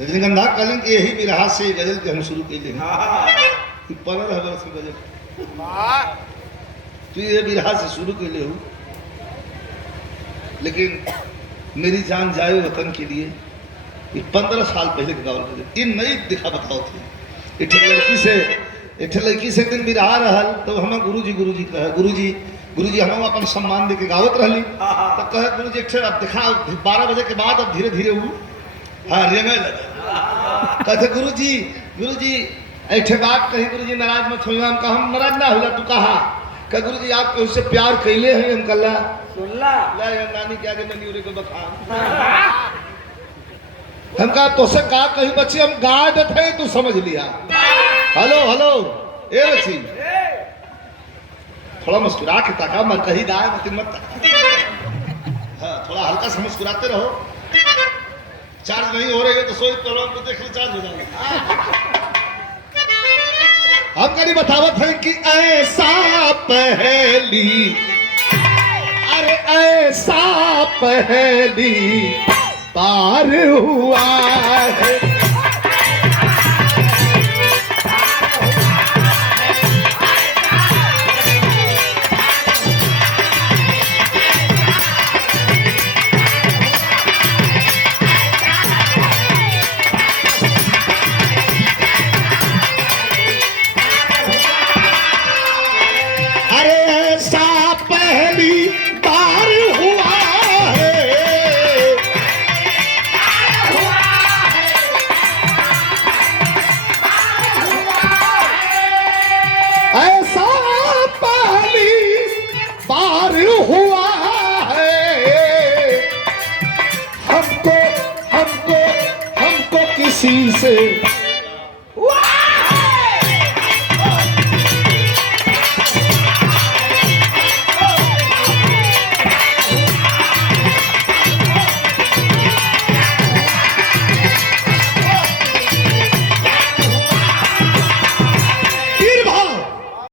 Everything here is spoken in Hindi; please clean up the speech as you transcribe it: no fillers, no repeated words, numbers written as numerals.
रजनीगंधा कहलन कि यही बिरहा से गजल के हम शुरू कैले हैं 15 वर्ष में गजल तो ये बिरहा से शुरू कैले हो, लेकिन मेरी जान जाए वतन के लिए ये 15 साल पहले के गावल गजल ये नई दिखा बताओ थे। एक लड़की से दिन बिरहा रहल तो हम गुरुजी कहे गुरुजी हम अपन सम्मान दे के गावत रहली तो कहे गुरुजी एक अब दिखा 12 बजे के बाद अब धीरे धीरे वो हाँ रेंगे लगे कहते गुरुजी ऐठे बात कही गुरुजी नाराज मत होइए। हम कहा हम नाराज ना होला तू कहा कह गुरुजी आपके उससे प्यार कैले हैं हम कल्ला सुनला ला नानी के आगे मनी उरे को बता हम कहा तो से का कही बच्ची हम गा देते तू समझ लिया। हेलो ए बच्ची थोड़ा मुस्कुरा के ताका मत कही गाय मत हाँ थोड़ा हल्का सा मुस्कुराते रहो। चार्ज नहीं हो रही है तो सोई प्रोग्राम को देख लो चार्ज हो जाएगा। हम कहीं बतावत है कि ऐसा पहेली अरे ऐसा पहेली पार हुआ है से